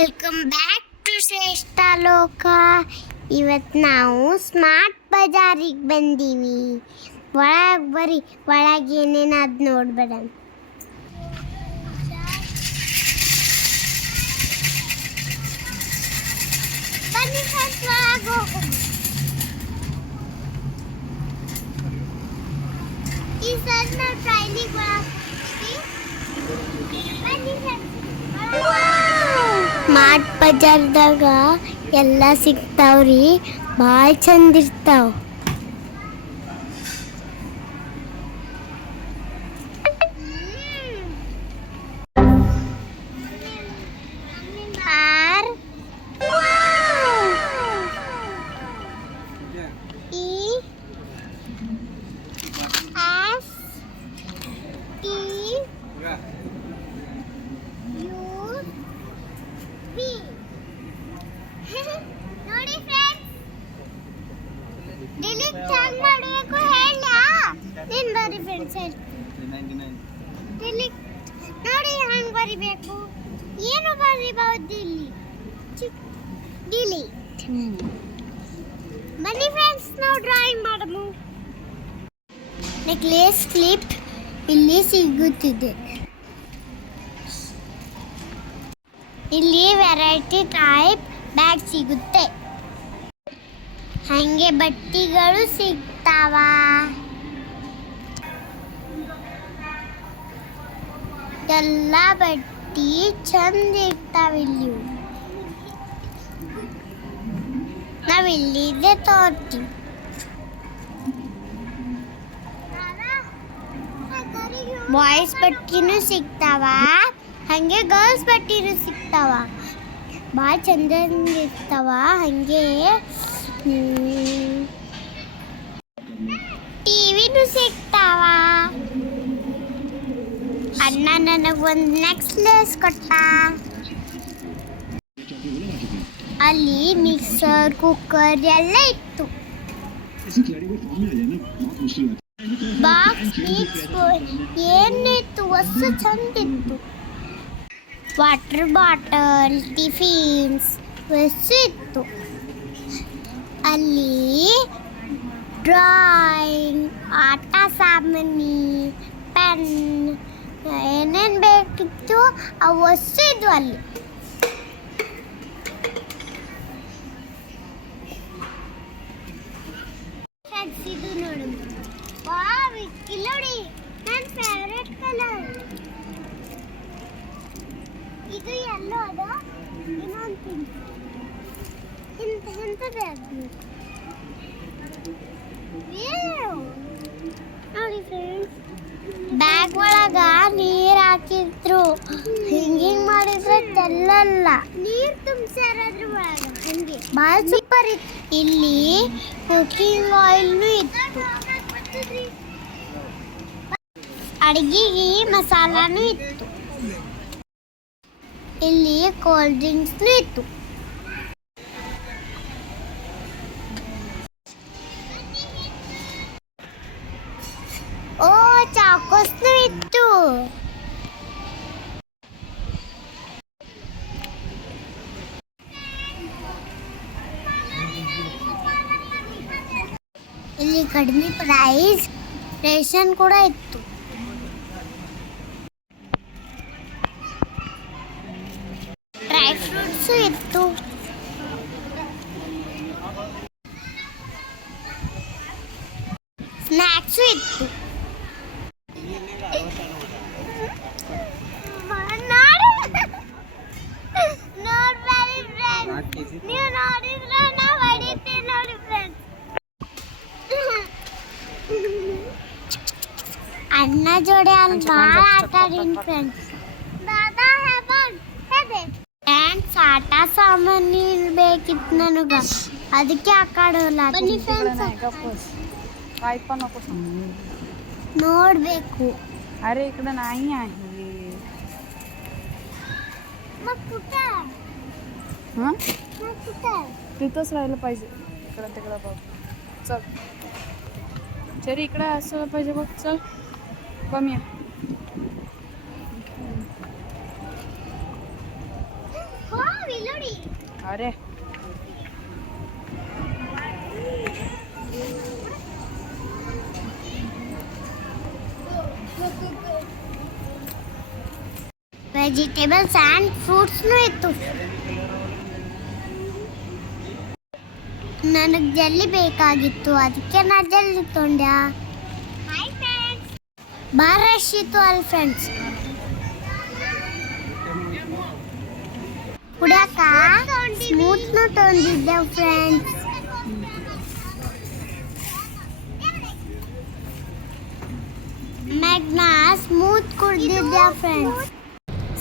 Welcome back to ಶ್ರೇಷ್ಠ ಲೋಕ. ಇವತ್ತು ನಾವು ಸ್ಮಾರ್ಟ್ ಬಜಾರಿಗೆ ಬಂದೀವಿ. ಒಳಗೆ ಬರೀ, ಒಳಗೆ ಏನೇನಾದ್ ನೋಡ್ಬೇಡ. ಬನ್ನಿ ಫ್ರೆಂಡ್ಸ್, ಒಳಗೆ ಹೋಗೋಣ. ಈ ಸರ್ ನಾವು ಟ್ರೈನಿಗೆ ಒಳಗೆ ಬನ್ನಿ ಫ್ರೆಂಡ್ಸ್. ಸ್ಮಾರ್ಟ್ ಬಜಾರ್ದಾಗ ಎಲ್ಲ ಸಿಗ್ತಾವ್ರಿ, ಭಾಳ ಚಂದ ಇರ್ತಾವ. ನೋಡಿ ಫ್ರೆಂಡ್ಸ್, ಡಿಲೀಟ್ ಹೆಂಗ್ ಮಾಡಬೇಕು ಹೇಳ. ನೀನ್ ಬರಿ ಫ್ರೆಂಡ್ಸ್, ಡಿಲೀಟ್ ನೋಡಿ ಹೆಂಗ್ ಬರಿಬೇಕು. ಏನು ಬರಿಬಹುದು ಇಲ್ಲಿ, ಡಿಲೀಟ್. ಬನ್ನಿ ಫ್ರೆಂಡ್ಸ್, ನಾವು ಡ್ರಾಯಿಂಗ್ ಮಾಡಮು. ನೆಕ್ಲೆಸ್ ಕ್ಲಿಪ್ ಇಲ್ಲಿ ಸಿಗುತ್ತಿದೆ. ಇಲ್ಲಿ ವೆರೈಟಿ ಟೈಪ್ ಬ್ಯಾಗ್ ಸಿಗುತ್ತೆ. ಹಂಗೆ ಬಟ್ಟೆಗಳು ಸಿಗ್ತಾವ. ಎಲ್ಲ ಬಟ್ಟೆ ಚಂದ ಇರ್ತಾವ. ಇಲ್ಲಿ ನಾವಿಲ್ಲಿದೆ ತೋರ್ತೀವಿ. ಬಾಯ್ಸ್ ಬಟ್ಟೆನೂ ಸಿಗ್ತಾವ, ಹಂಗೆ ಗರ್ಲ್ಸ್ ಬಟ್ಟೆನೂ ಸಿಗ್ತಾವ. ಭಾಳ ಚಂದ ಇರ್ತಾವ. ಹಂಗೆ ಟಿವಿನೂ ಸಿಗ್ತಾವ. ಅಣ್ಣ ನನಗೊಂದು ನೆಕ್ಲೆಸ್ ಕೊಟ್ಟ. ಅಲ್ಲಿ ಮಿಕ್ಸರ್, ಕುಕ್ಕರ್ ಎಲ್ಲ ಇತ್ತು. ಬಾಕ್ಸ್ ಏನಿತ್ತು, ಹೊಸ ಚಂದ ಇತ್ತು. ವಾಟರ್ ಬಾಟಲ್, ಟಿಫಿನ್ಸ್ ಹೊಸ ಇತ್ತು. ಅಲ್ಲಿ ಡ್ರಾಯಿಂಗ್, ಆಟ ಸಾಮಾನಿ, ಪೆನ್ ಏನೇನು ಬೇಕಿತ್ತು ಅವು ಹೊಸ ಇದ್ವು ಅಲ್ಲಿ. ಇದು ನೋಡಿ, ವಾವ್, ಇಲ್ಲಿ ನೋಡಿ ನನ್ನ ಫೇವರೇಟ್ ಕಲರ್. ಇದು ಎಲ್ಲೋ ಅದ, ಇನ್ನೊಂದು ಪಿಂಕ್. ಎಂಥದ್ದು ಅದು ನೋಡಿ ಫ್ರೆಂಡ್ಸ್. ಬ್ಯಾಗ್ ಒಳಗ ನೀರು ಹಾಕಿದ್ರು. ಹಿಂಗೆ ಮಾಡಿದ್ರೆ ತೆಲ್ಲಲ್ಲ, ನೀರು ತುಂಬಿಸ್ಯಾರ ಅದ್ರ ಒಳಗ. ಹಂಗೆ ಭಾಳ ಸೂಪರ್ ಇತ್ತು. ಇಲ್ಲಿ ಕುಕಿಂಗ್ ಆಯಿಲ್ನು ಇತ್ತು. ಅಡಿಗೆಗೆ ಮಸಾಲಾನು ಇತ್ತು. ಇಲ್ಲಿ ಕೋಲ್ಡ್ ಡ್ರಿಂಕ್ಸ್ನು ಇತ್ತು. ಓ, ಚಾಕೋಸ್ನು ಇತ್ತು. ಇಲ್ಲಿ ಕಡಿಮೆ ಪ್ರೈಸ್ ರೇಷನ್ ಕೂಡ ಇತ್ತು. ಡ್ರೈ ಫ್ರೂಟ್ಸು ಇತ್ತು. ಸ್ನ್ಯಾಕ್ಸು ಇತ್ತು. ನೀವು ನೋಡಿದ್ರೆ ನಾವು ಹೊಡಿತೀವಿ ನೋಡಿ ಫ್ರೆಂಡ್ಸ್. ಅಣ್ಣ ಜೋಡಿ ಅಲ್ಲಿ ಭಾಳ ಆಟ ಆಡೀನಿ ಫ್ರೆಂಡ್ಸ್. ದಾದಾ ಫ್ರೆಂಡ್ಸ್, ಆಟ ಸಾಮಾನು ಬೇಕಿತ್ತು ನನಗೆ, ಅದಕ್ಕೆ ಆ ಕಡೆ ಬನ್ನಿ ಫ್ರೆಂಡ್ಸ್. ನೋಡ್ಬೇಕು. अरे इकडे नाही आहे. मग कुठे? हां, मग कुठे? तिथंच राहिलं पाहिजे. इकडं तिकडं बघ. चल चरी, इकडे असं पाहिजे बघ. चल कमी आहे. हो, ಅರೆ ವೆಜಿಟೇಬಲ್ಸ್ ಆ್ಯಂಡ್ ಫ್ರೂಟ್ಸ್ನೂ ಇತ್ತು. ನನಗೆ ಜಲ್ಲಿ ಬೇಕಾಗಿತ್ತು, ಅದಕ್ಕೆ ನಾನು ಜಲ್ಲಿ ತೊಗೊಂಡೆ. ಭಾಳ ರಶ್ ಇತ್ತು ಅಲ್ಲಿ ಫ್ರೆಂಡ್ಸ್. ಕುಡಿಯಾಕ ಸ್ಮೂತ್ನು ತೊಗೊಂಡಿದ್ದೆ ಫ್ರೆಂಡ್ಸ್. ಮ್ಯಾಗ್ನಾ ಸ್ಮೂತ್ ಕುಡಿದಿದ್ದೆ ಫ್ರೆಂಡ್ಸ್.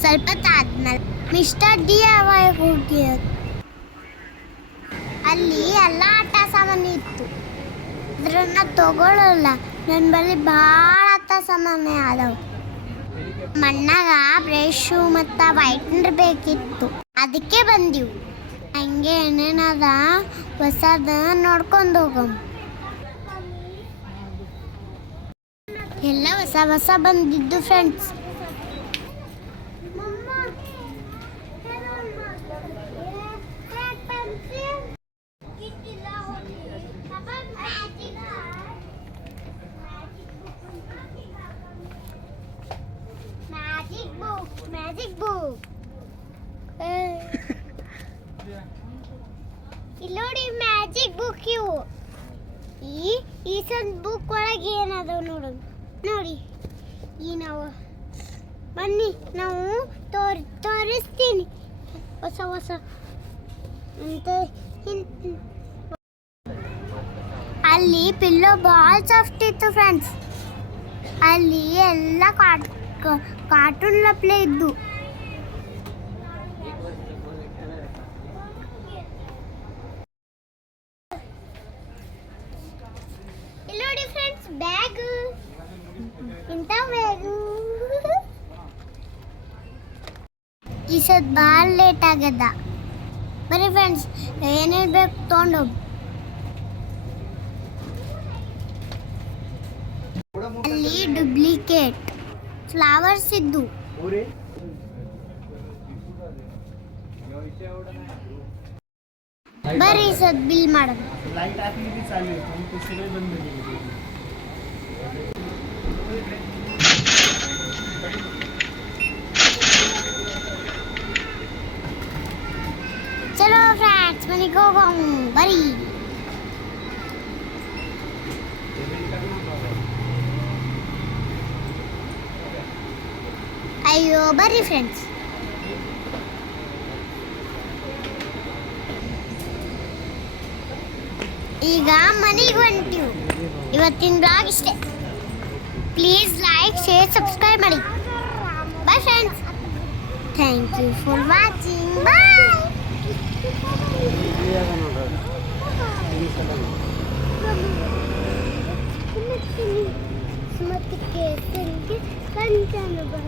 ಸ್ವಲ್ಪ ತಾದ್ಮೇಲೆ ಮಿಸ್ಟರ್ DIY ಹೋಗಿ ಅಲ್ಲಿ ಎಲ್ಲ ಆಟ ಸಾಮಾನು ಇತ್ತು. ಅದ್ರನ್ನ ತಗೊಳ್ಳಲ್ಲ, ನನ್ನ ಬಳಿ ಭಾಳ ಆಟ ಸಾಮಾನು ಆದವು. ಮಣ್ಣಾಗ ಬ್ರಷು ಮತ್ತು ವೈಟ್ನರ್ ಬೇಕಿತ್ತು, ಅದಕ್ಕೆ ಬಂದೀವಿ. ಹಂಗೆ ಏನೇನದ ಹೊಸದ ನೋಡ್ಕೊಂಡು ಹೋಗಮ್. ಎಲ್ಲ ಹೊಸ ಹೊಸ ಬಂದಿದ್ದು ಫ್ರೆಂಡ್ಸ್. ಮ್ಯಾಜಿಕ್ ಬುಕ್ ಇಲ್ಲಿ ನೋಡಿ, ಮ್ಯಾಜಿಕ್ ಬುಕ್ ಇವು. ಈ ಸಣ್ಣ ಬುಕ್ ಒಳಗೆ ಏನದಾವ ನೋಡಿ. ಈ ನಾವು ಬನ್ನಿ, ನಾವು ತೋರಿಸ್ತೀನಿ ಹೊಸ ಹೊಸ ಅಂತ. ಅಲ್ಲಿ ಪಿಲ್ಲೋ ಭಾಳ ಸಾಫ್ಟ್ ಇತ್ತು ಫ್ರೆಂಡ್ಸ್. ಅಲ್ಲಿ ಎಲ್ಲ ಕಾರ್ಟೂನ್ ಲಪ್ಲೆ ಇದ್ದು. ಇಲ್ಲಿ ನೋಡಿ ಫ್ರೆಂಡ್ಸ್, ಬ್ಯಾಗ್. ಇಂಥ ಬ್ಯಾಗು ಈ ಸದ್ ಭಾಳ ಲೇಟ್ ಆಗ್ಯದ. ಬರೀ ಫ್ರೆಂಡ್ಸ್, ಏನೇನು ಬೇಕು ತೊಗೊಂಡೋಗಿ. ಅಲ್ಲಿ ಡೂಪ್ಲಿಕೇಟ್ ಫ್ಲವರ್ಸ್ ಇದ್ದು. ಬರೀ ಸದ್ ಬಿಲ್ ಮಾಡೋಣ. ಚಲೋ ಫ್ರೆಂಡ್ಸ್, ಮನೆಗೆ ಹೋಗೋಣ ಬರೀ. ಅಯ್ಯೋ ಬರ್ರಿ ಫ್ರೆಂಡ್ಸ್. ಈಗ ಮನೆಗೆ ಹೊಂಟೀವಿ. ಇವತ್ತಿನ ಬ್ಲಾಗ್ ಇಷ್ಟೇ. ಪ್ಲೀಸ್ ಲೈಕ್, ಶೇರ್, ಸಬ್ಸ್ಕ್ರೈಬ್ ಮಾಡಿ. Bye friends. Thank you for watching. Bye. ಸುಮತಿಗೆ ಕಂಚನ ಬರ